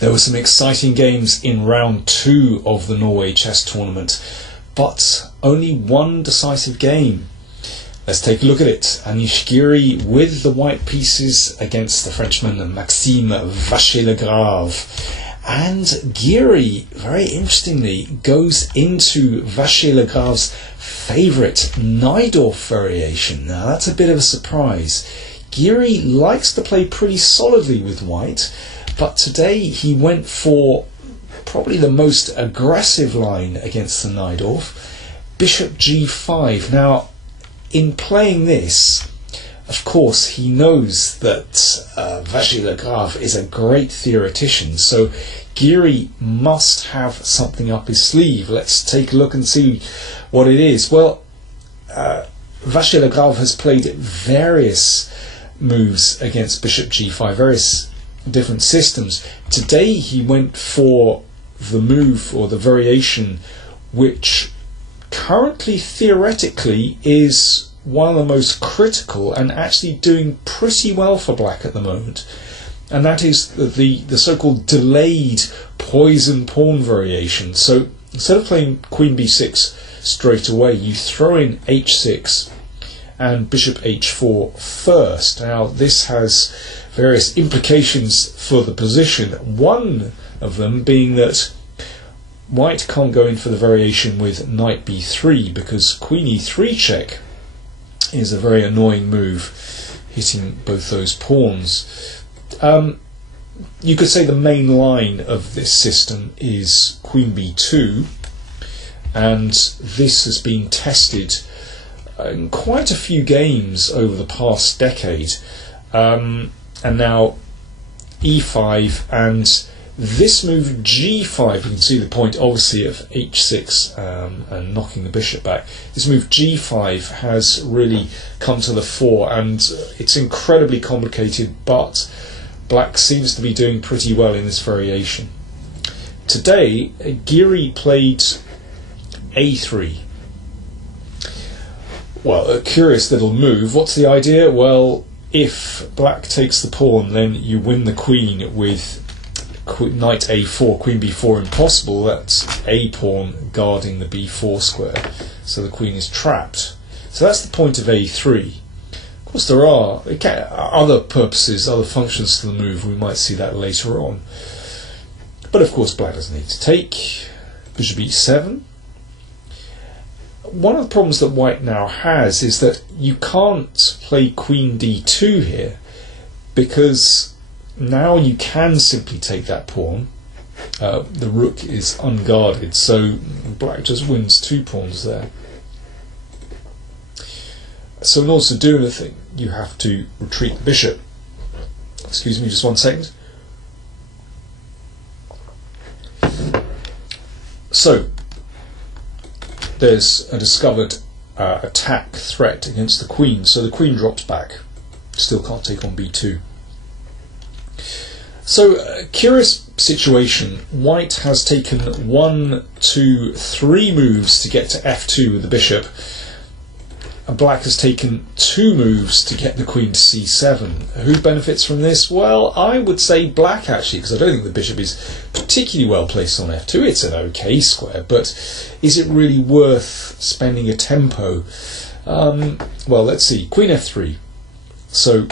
There were some exciting games in round 2 of the Norway Chess tournament, but only one decisive game. Let's take a look at it. Anish Giri with the white pieces against the Frenchman Maxime Vachier-Lagrave. And Giri, very interestingly, goes into Vachier-Lagrave's favourite Najdorf variation. Now that's a bit of a surprise. Giri likes to play pretty solidly with white, but today he went for probably the most aggressive line against the Najdorf, bishop g5. Now, in playing this, of course, he knows that Vachier-Lagrave is a great theoretician, so Giri must have something up his sleeve. Let's take a look and see what it is. Well, Vachier-Lagrave has played various moves against bishop g5, various different systems. Today he went for the move or the variation which currently theoretically is one of the most critical and actually doing pretty well for black at the moment, and that is the so-called delayed poison pawn variation. So instead of playing queen b6 straight away, you throw in h6 and bishop h4 first. Now this has various implications for the position, one of them being that white can't go in for the variation with knight b3 because queen e3 check is a very annoying move, hitting both those pawns. You could say the main line of this system is queen b2, and this has been tested in quite a few games over the past decade, and now e5 and this move g5. You can see the point obviously of h6 and knocking the bishop back. This move g5 has really come to the fore, and it's incredibly complicated, but black seems to be doing pretty well in this variation. Today Giri played a3. Well, a curious little move. What's the idea? Well, if black takes the pawn, then you win the queen with knight a4, queen b4 impossible. That's a pawn guarding the b4 square, so the queen is trapped. So that's the point of a3. Of course, there are other purposes, other functions to the move. We might see that later on. But of course, black doesn't need to take. Bishop e7. One of the problems that white now has is that you can't play queen d2 here, because now you can simply take that pawn. The rook is unguarded, so black just wins 2 pawns there. So in order to do anything, you have to retreat the bishop. Excuse me, just 1 second. So there's a discovered attack threat against the queen, so the queen drops back. Still can't take on b2. So, curious situation. White has taken 1, 2, 3 moves to get to f2 with the bishop, and black has taken 2 moves to get the queen to c7. Who benefits from this? Well, I would say black, actually, because I don't think the bishop is particularly well placed on f2. It's an okay square, but is it really worth spending a tempo? Well, let's see. Queen f3. So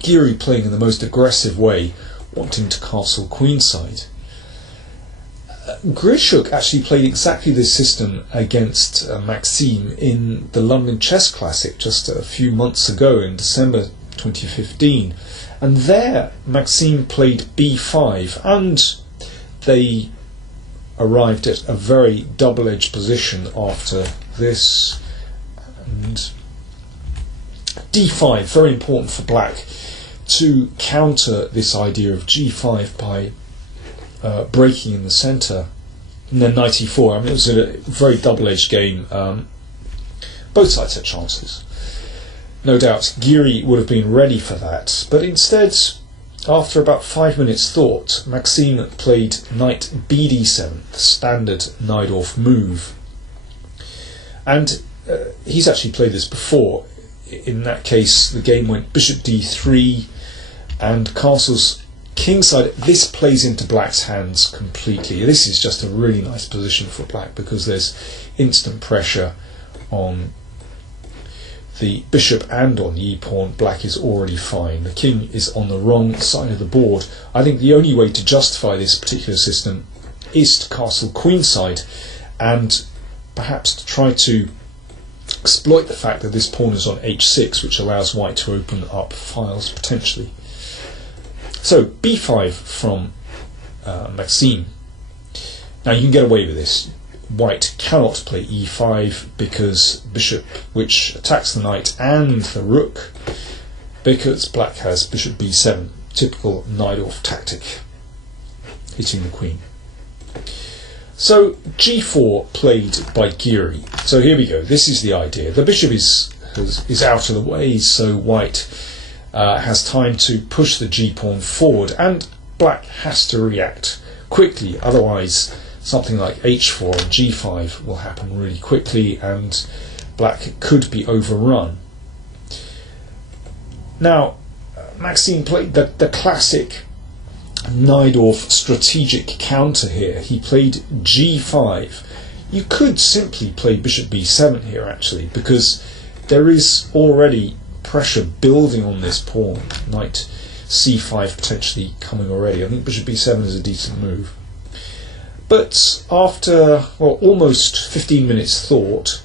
Giri playing in the most aggressive way, wanting to castle queenside. Grishuk actually played exactly this system against Maxime in the London Chess Classic just a few months ago in December 2015, and there Maxime played b5, and they arrived at a very double-edged position after this. And d5, very important for black to counter this idea of g5 by breaking in the centre, and then knight e4. I mean, it was a very double-edged game. Both sides had chances. No doubt Giri would have been ready for that, but instead, after about 5 minutes thought, Maxime played knight bd7, the standard Najdorf move. And he's actually played this before. In that case, the game went bishop d3, and castles Kingside, this plays into black's hands completely. This is just a really nice position for black because there's instant pressure on the bishop and on the e-pawn. Black is already fine. The king is on the wrong side of the board. I think the only way to justify this particular system is to castle queenside and perhaps to try to exploit the fact that this pawn is on h6, which allows white to open up files potentially. So b5 from Maxime. Now you can get away with this. White cannot play e5 because bishop, which attacks the knight and the rook, because black has bishop b7, typical Najdorf tactic, hitting the queen. So g4 played by Giri. So here we go. This is the idea. The bishop is out of the way, so white has time to push the g-pawn forward, and black has to react quickly. Otherwise, something like h4 and g5 will happen really quickly, and black could be overrun. Now, Maxime played the classic Najdorf strategic counter here. He played g5. You could simply play bishop b7 here, actually, because there is already pressure building on this pawn. Knight c5 potentially coming already. I think bishop b7 is a decent move. But after almost 15 minutes thought,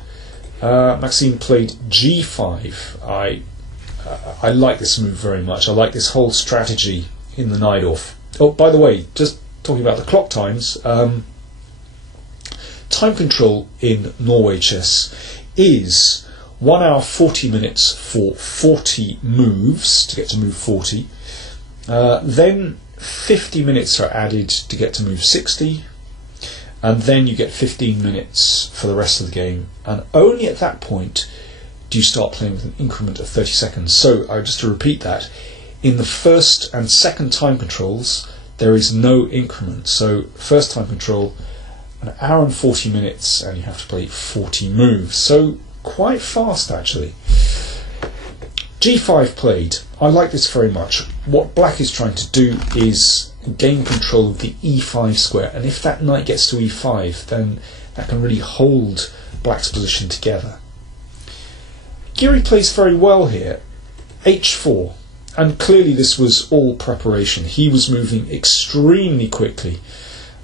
Maxime played g5. I like this move very much. I like this whole strategy in the Najdorf. Oh, by the way, just talking about the clock times, time control in Norway Chess is 1 hour 40 minutes for 40 moves to get to move 40. Then 50 minutes are added to get to move 60. And then you get 15 minutes for the rest of the game, and only at that point do you start playing with an increment of 30 seconds. So just to repeat that, in the first and second time controls there is no increment. So first time control, 1 hour and 40 minutes, and you have to play 40 moves, so quite fast actually. g5 played. I like this very much. What black is trying to do is gain control of the e5 square, and if that knight gets to e5, then that can really hold black's position together. Giri plays very well here. h4, and clearly this was all preparation. He was moving extremely quickly,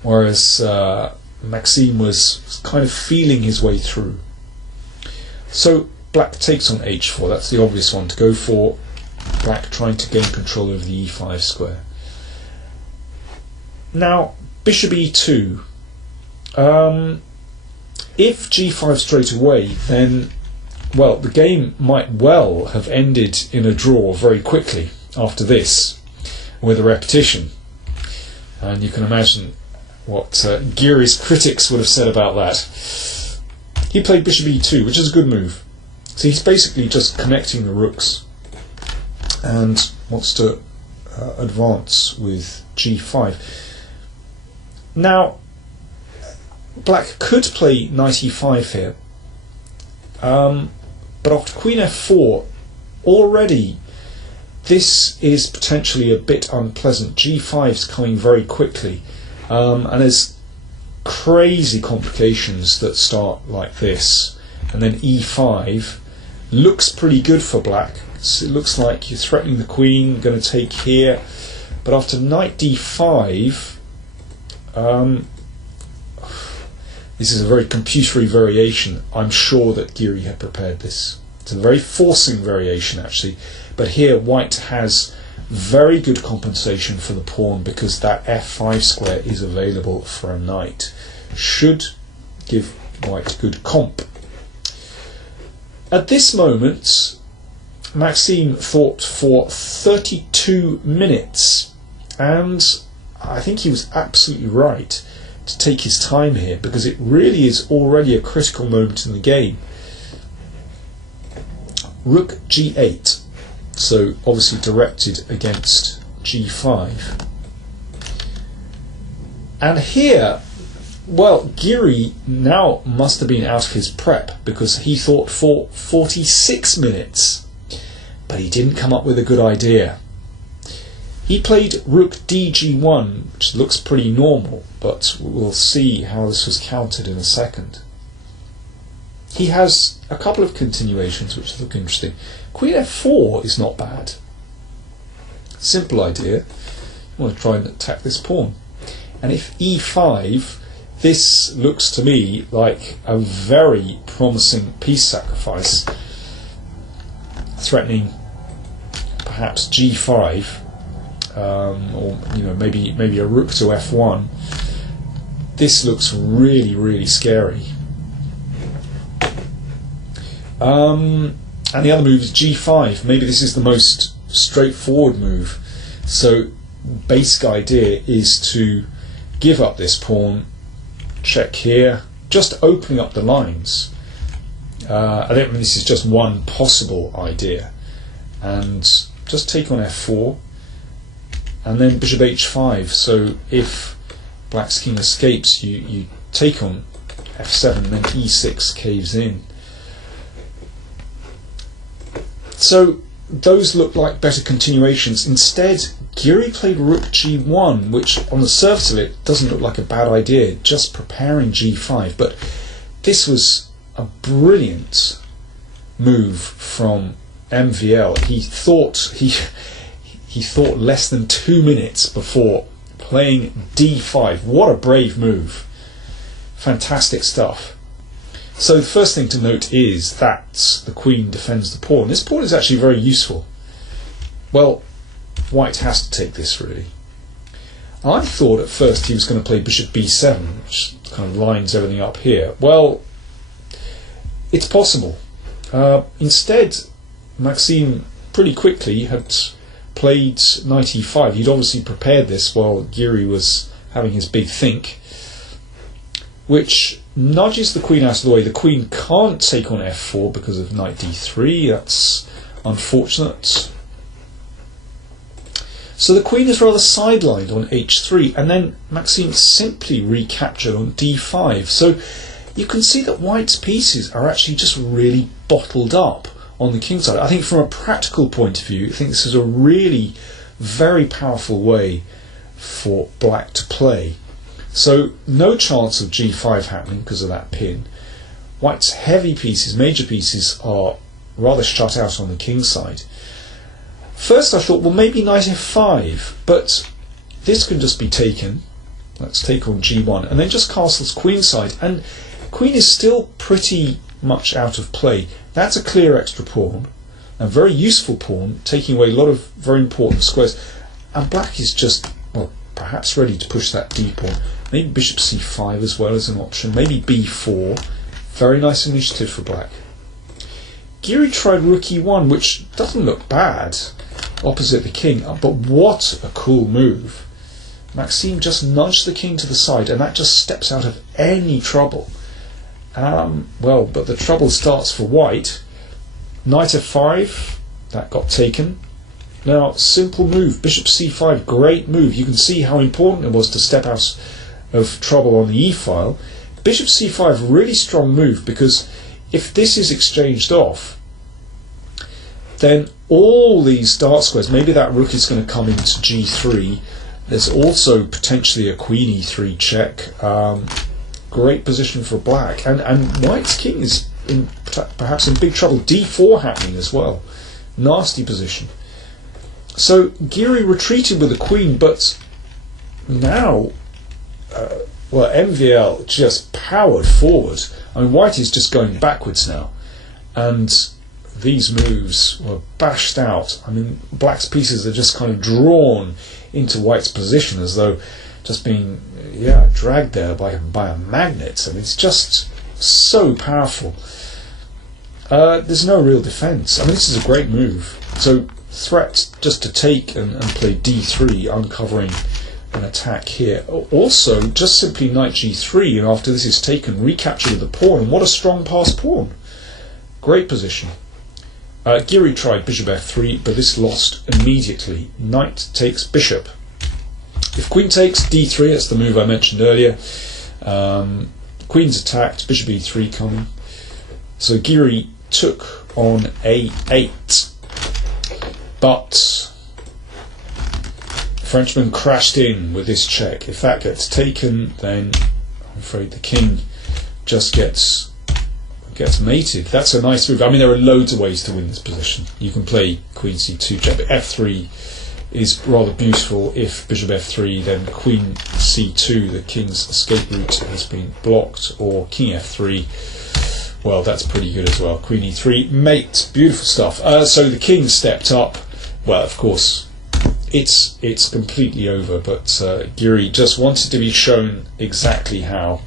whereas Maxime was kind of feeling his way through. So black takes on h4. That's the obvious one to go for. Black trying to gain control over the e5 square. Now, bishop e2. If g5 straight away, then, well, the game might well have ended in a draw very quickly after this, with a repetition. And you can imagine what Giri's critics would have said about that. He played bishop e2, which is a good move. So he's basically just connecting the rooks and wants to advance with g5. Now, black could play knight e5 here, but after queen f4, already this is potentially a bit unpleasant. g5 is coming very quickly, and there's crazy complications that start like this, and then e5 looks pretty good for black. So it looks like you're threatening the queen, going to take here, but after knight d5, this is a very computery variation. I'm sure that Giri had prepared this. It's a very forcing variation actually, but here white has very good compensation for the pawn because that f5 square is available for a knight. Should give white good comp. At this moment, Maxime thought for 32 minutes, and I think he was absolutely right to take his time here, because it really is already a critical moment in the game. Rook g8, so obviously directed against g5. And here, well, Giri now must have been out of his prep, because he thought for 46 minutes, but he didn't come up with a good idea. He played rook dg1, which looks pretty normal, but we'll see how this was countered in a second. He has a couple of continuations which look interesting. Queen f4 is not bad. Simple idea. You want to try and attack this pawn. And if e5, this looks to me like a very promising piece sacrifice, threatening perhaps g5, or maybe a rook to f1. This looks really, really scary. And the other move is g5. Maybe this is the most straightforward move. So basic idea is to give up this pawn, check here, just opening up the lines. I think this is just one possible idea, and just take on f4 and then bishop h5. So if black's king escapes, you take on f7 and then e6 caves in. So those look like better continuations. Instead, Giri played rook g1, which on the surface of it doesn't look like a bad idea, just preparing g5. But this was a brilliant move from MVL. He thought less than 2 minutes before playing d5. What a brave move. Fantastic stuff. So the first thing to note is that the queen defends the pawn. This pawn is actually very useful. Well, white has to take this, really. I thought at first he was going to play bishop b7, which kind of lines everything up here. Well, it's possible. Instead, Maxime pretty quickly had played knight e5. He'd obviously prepared this while Giri was having his big think, which nudges the queen out of the way. The queen can't take on f4 because of knight d3. That's unfortunate. So the queen is rather sidelined on h3, and then Maxime simply recaptured on d5. So you can see that white's pieces are actually just really bottled up on the king side. I think from a practical point of view, I think this is a really very powerful way for black to play. So no chance of g5 happening because of that pin. White's heavy pieces, major pieces, are rather shut out on the king side. First I thought, well, maybe knight f5, but this can just be taken. Let's take on g1, and then just castles queenside, and queen is still pretty much out of play. That's a clear extra pawn, a very useful pawn, taking away a lot of very important squares, and black is just, well, perhaps ready to push that d pawn. Maybe bishop c5 as well as an option, maybe b4. Very nice initiative for black. Giri tried rook e1, which doesn't look bad opposite the king, but what a cool move. Maxime just nudged the king to the side, and that just steps out of any trouble. Well, but the trouble starts for white. Knight f5, that got taken. Now, simple move, bishop c5, great move. You can see how important it was to step out of trouble on the e-file. Bishop c5, really strong move, because if this is exchanged off, then all these dark squares, maybe that rook is going to come into g3. There's also potentially a queen e3 check. Great position for black, and white's king is perhaps in big trouble. d4 happening as well, nasty position. So Giri retreated with the queen, but now MVL just powered forward. I mean, white is just going backwards now, and these moves were bashed out. I mean, black's pieces are just kind of drawn into white's position as though just being dragged there by a magnet. I mean, it's just so powerful. There's no real defense. I mean, this is a great move. So threat just to take and play d3, uncovering an attack here. Also, just simply knight g3, and after this is taken, recapture with the pawn. And what a strong passed pawn. Great position. Giri tried bishop f3, but this lost immediately. Knight takes bishop. If queen takes d3, that's the move I mentioned earlier. Queen's attacked, bishop e3 coming. So Giri took on a8. But Frenchman crashed in with this check. If that gets taken, then I'm afraid the king just gets mated. That's a nice move. I mean, there are loads of ways to win this position. You can play queen c2 check, but f3 is rather beautiful. If bishop f3, then queen c2, the king's escape route has been blocked, or king f3. Well, that's pretty good as well. Queen e3, mate, beautiful stuff. So the king stepped up. Well, of course, it's completely over, but Giri just wanted to be shown exactly how.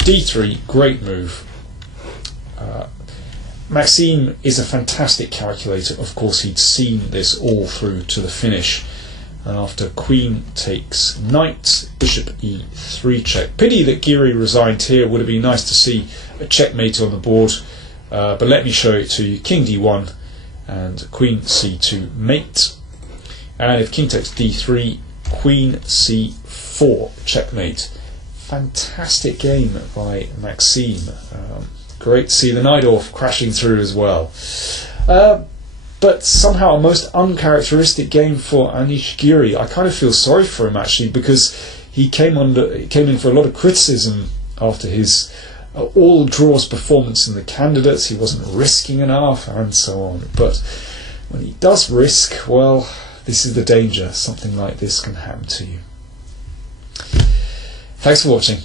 d3, great move. Maxime is a fantastic calculator. Of course, he'd seen this all through to the finish. And after queen takes knight, bishop e3 check. Pity that Giri resigned here. Would have been nice to see a checkmate on the board. But let me show it to you. King d1 and queen c2 mate. And if king takes d3, queen c4 checkmate. Fantastic game by Maxime. Great to see the knight off crashing through as well. But somehow a most uncharacteristic game for Anish Giri. I kind of feel sorry for him actually, because he came in for a lot of criticism after his all draws performance in the candidates. He wasn't risking enough and so on. But when he does risk, well, this is the danger. Something like this can happen to you. Thanks for watching.